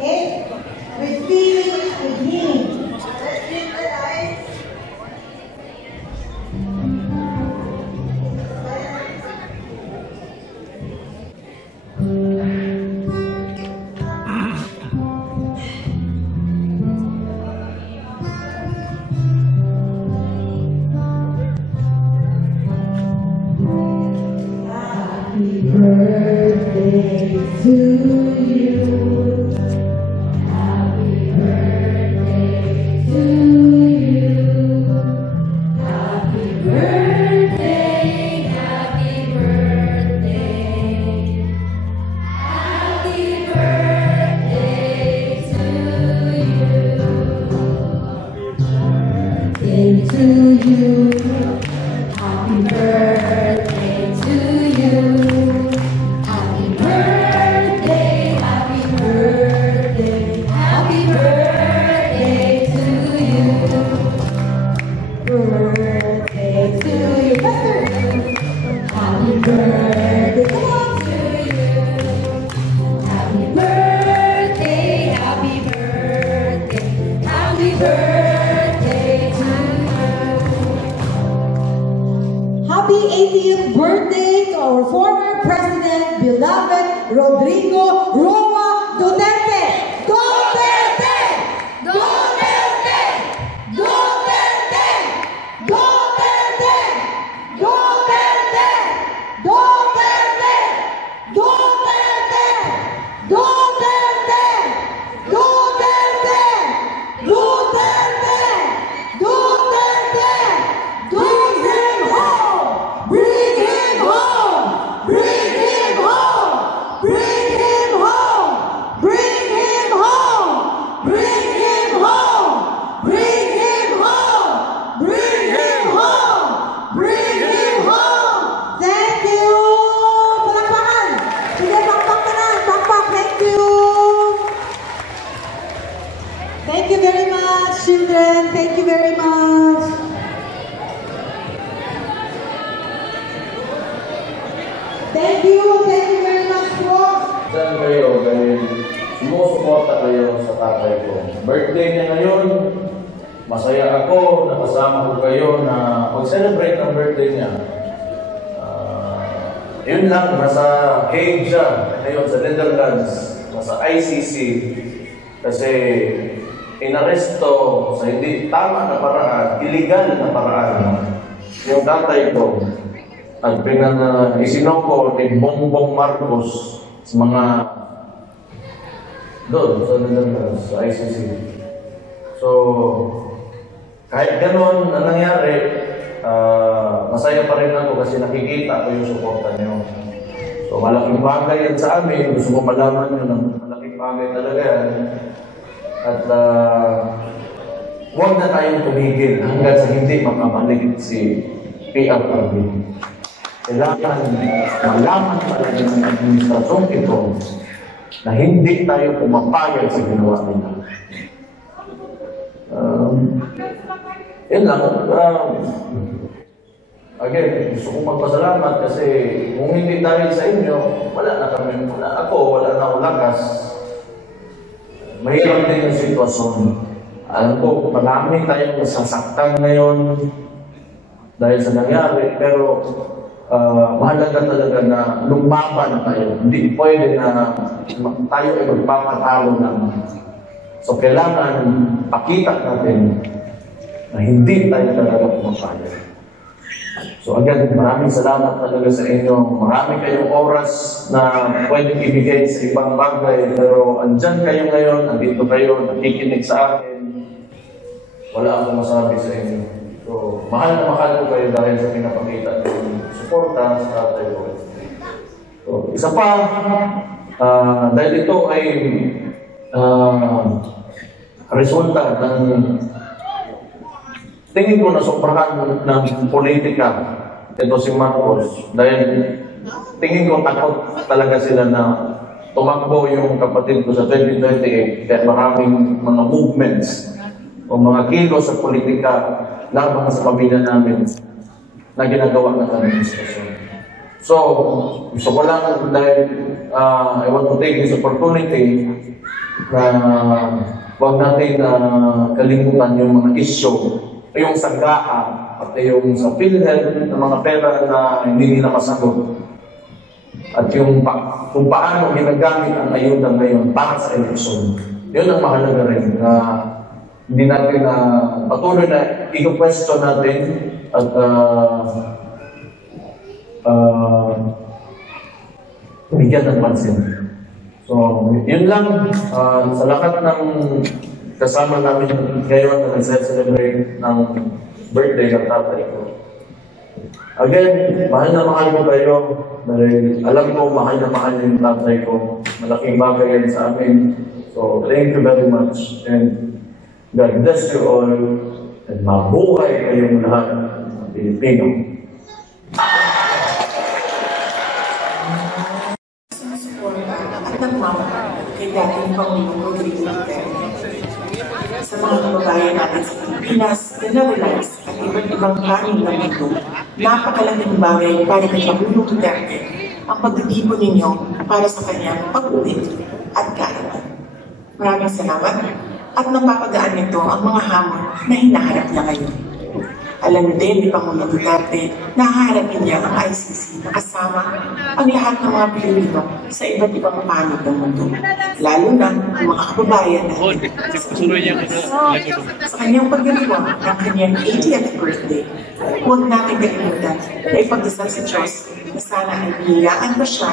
Okay? With feelings, with healing. Let's keep the eyes. Happy birthday to you. Happy birthday to you. Happy birthday, happy birthday. Happy birthday to you. Happy birthday to you. Happy birthday to you. Happy birthday, happy birthday, happy birthday to you. Birthday to you. Happy birthday to you. Happy birthday, happy birthday, happy birthday to you. Happy 80th birthday to our former President, beloved Rodrigo Roa Duterte! Duterte! Duterte! Duterte! Duterte! Duterte! Duterte! Duterte! Duterte! Duterte! Duterte! Duterte! Bring him home! Bring him home! Bring him home! Bring him home! Bring him home! Bring him home! Bring him home! Bring him home! Bring him home! Thank you! Palakpakan! Sige, pakpak ka na! Pakpak! Thank you! Thank you very much, children! Thank you very much! Thank you very much po. Diyan kayo, dahil sumusuporta kayo sa tatay ko. Birthday niya ngayon, masaya ako, nakasama ko kayo na mag-celebrate ang birthday niya. Yun lang, nasa Hague siya, ngayon sa Netherlands, nasa ICC, kasi inaresto sa hindi tama na paraan, illegal na paraan, yung tatay ko. At isinoko ni Bongbong Marcos sa mga doon sa Netherlands, sa ICC. So, kahit gano'n ang nangyari, masaya pa rin ako kasi nakikita ko yung suporta niyo. So, malaking bagay yan sa amin. Gusto ko malaman nyo na malaking bagay talaga yan. At huwag na tayong tumigil hanggang sa hindi makabalik si PRRD. Kailangan malaman talaga ng administrasyong ito na hindi tayo pumapayag sa ginawa nila. Yun lang. Again, gusto kong magpasalamat kasi kung hindi dahil sa inyo, wala na kami. Wala na akong lakas. Mahirap din yung sitwasyon. Alam ko, marami tayong nasasaktan ngayon dahil sa nangyari, pero mahalaga talaga na lumaban tayo. Hindi pwede na tayo ay magpapatalo lang. So, kailangan pakita natin na hindi tayo talaga pumapayag. So, again, maraming salamat talaga sa inyo. Marami kayong oras na pwedeng ibigay sa ibang bagay, pero andyan kayo ngayon, andito kayo, nakikinig sa akin. Wala akong masabi sa inyo. So, mahal na mahal ko kayo dahil sa pinapakita ng suporta sa tatay ko. So, isa pa, dahil ito ay resulta ng tingin ko na sobrahan ng politika ito si Marcos. Dahil tingin ko takot talaga sila na tumakbo yung kapatid ko sa 2028 kaya maraming mga movements o mga kilos sa politika laban sa pamilya namin na ginagawa ng administrasyon. So, gusto ko lang dahil I want to take this opportunity na huwag natin kalimutan yung mga issue, yung sagaan, at yung sa PhilHealth ng mga pera na hindi nila masagot. At yung kung paano ginagamit ang ayuda ngayon para sa eleksyon. Yun ang mahalaga rin na hindi natin patuloy na i-question natin at bigyan ng pansin. So, yun lang. Sa lahat ng kasama namin ngayon na nag-celebrate ng birthday ng tatay ko. Again, mahal na mahal ko kayo dahil alam ko mahal na mahal yung tatay ko. Malaking bagay yan sa amin. So, thank you very much. And God bless you all. And mabuhay kayong lahat ng Pilipino. At nagmamahal kay dating Pangulong Rodrigo Duterte sa mga kababayan natin sa Pilipinas na na-realize at iba't ibang panig ng mundo, napakalaking bagay para kay Pangulong Duterte ang pagtitipon ninyo para sa kanyang pag-ulit at kaalaman. Maraming salamat at napapagaan nito ang mga hamon na hinaharap niya ngayon. Alam niyo din ni Pangulong Duterte na haharapin niya ang ICC na kasama ang lahat ng mga Pilipino sa iba't ibang panig ng mundo, lalo na ang mga kababayan natin sa Pilipinas. Sa kanyang pagdiriwang ng kanyang 80th birthday, huwag natin kalimutan na ipagdasal sa Diyos na sana ay biyayaan pa siya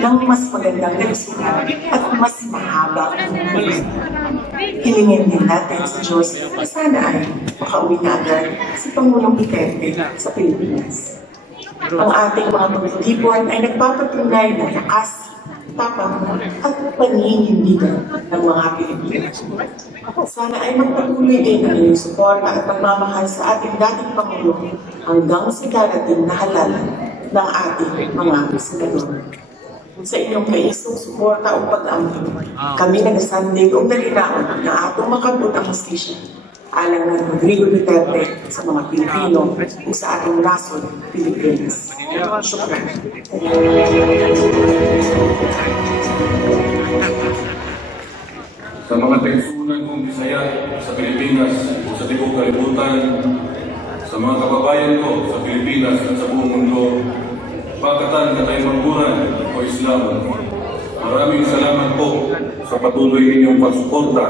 ng mas magandang kalusugan at mas mahaba ang buhay. Hilingin din natin sa Diyos na sana ay makauwi na agad si Pangulong Duterte sa Pilipinas. Ang ating mga pagtitipon ay nagpapatunay ng lakas, tapang at paninindigan ng mga Pilipino. Sana ay magpatuloy din ang inyong suporta at pagmamahal sa ating dating Pangulo hanggang sa darating na halalan ng ating mga senador. Sa inyong kaisong suporta o pag-amin, kami nag-sandig o nalinaon na atong makabutang hustisya alang ng Rodrigo Duterte sa mga Pilipino o sa ating nasod, Pilipinas. Syukran. Sa mga taga-sunan kong Bisaya sa Pilipinas o sa Tibok Kalibutan, sa mga kababayan ko sa Pilipinas at sa buong mundo, Pakatan na Kaymanguran o Islam, maraming salamat po sa patuloy ninyong pagsuporta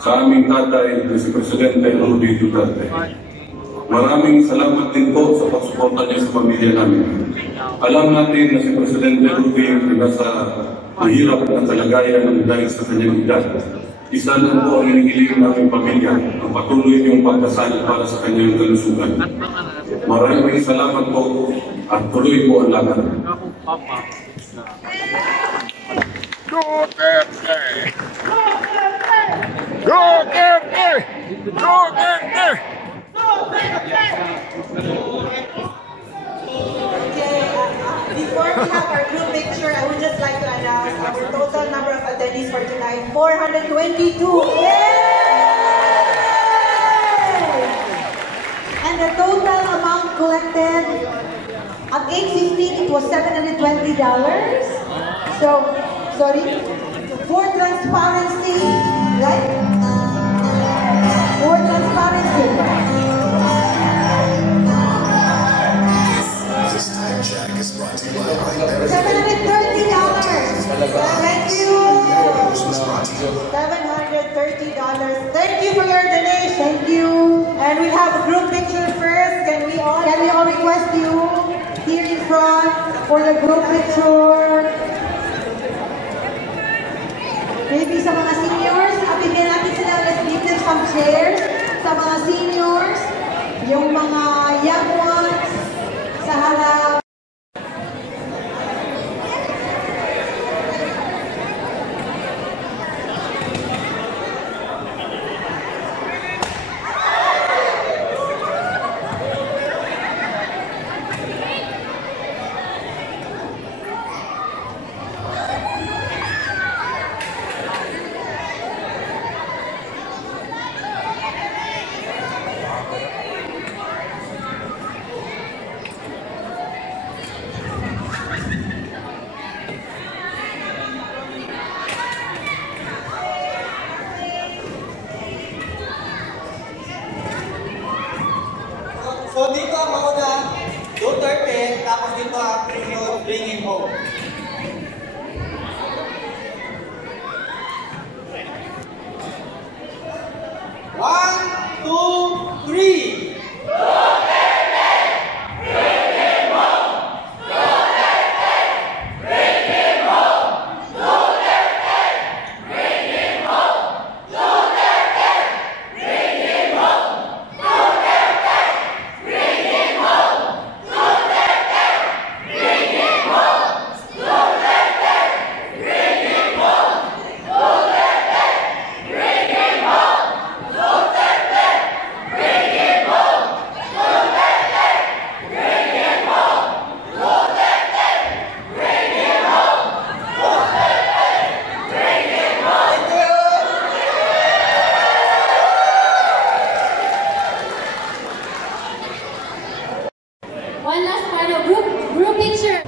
sa aming tatay na si Presidente Rodrigo Duterte. Maraming salamat din po sa pagsuporta niya sa pamilya namin. Alam natin na si Presidente Rodrigo nasa mahirap na kalagayan dahil sa kanyang edad. Isa lang po ang hinihiling ng pamilya ang patuloy niyong pagdasal para sa kanyang kalusugan. Maraming salamat po at tuloy po ang laban. Duterte! Duterte! Duterte! Before we have our group picture, I would just like to announce our total number of attendees for tonight, 422. Yay! And the total amount collected at 8:15, it was $720. So, sorry, for transparency, right? For transparency. $730. Thank you. $730. Thank you for your donation. Thank you. And we have a group picture first. Can we all request you here in front for the group picture? Maybe sa mga seniors, bigyan natin sila, let's give them some chairs. Sa mga seniors, yung mga young ones, sa harap. So dito ang mauna, Duterte, tapos dito ang bring him home. One, two, three. One last part of group picture.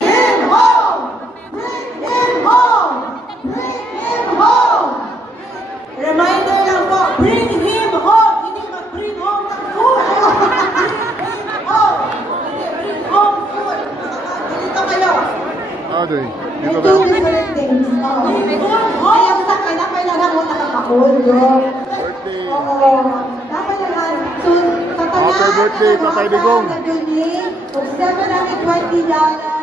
Bring him home! Bring him home! Bring him home! Reminder lang po, bring him home! Hindi mag-bring home ng food! Bring him home! Hindi, bring home food! Dito kayo! Adoy, May dito two ba? different things. Kaya sa kailangan mo nakakakulog. Birthday. Oo. Napalaman. So, Happy birthday, Tatay Digong. Nag-donate of $720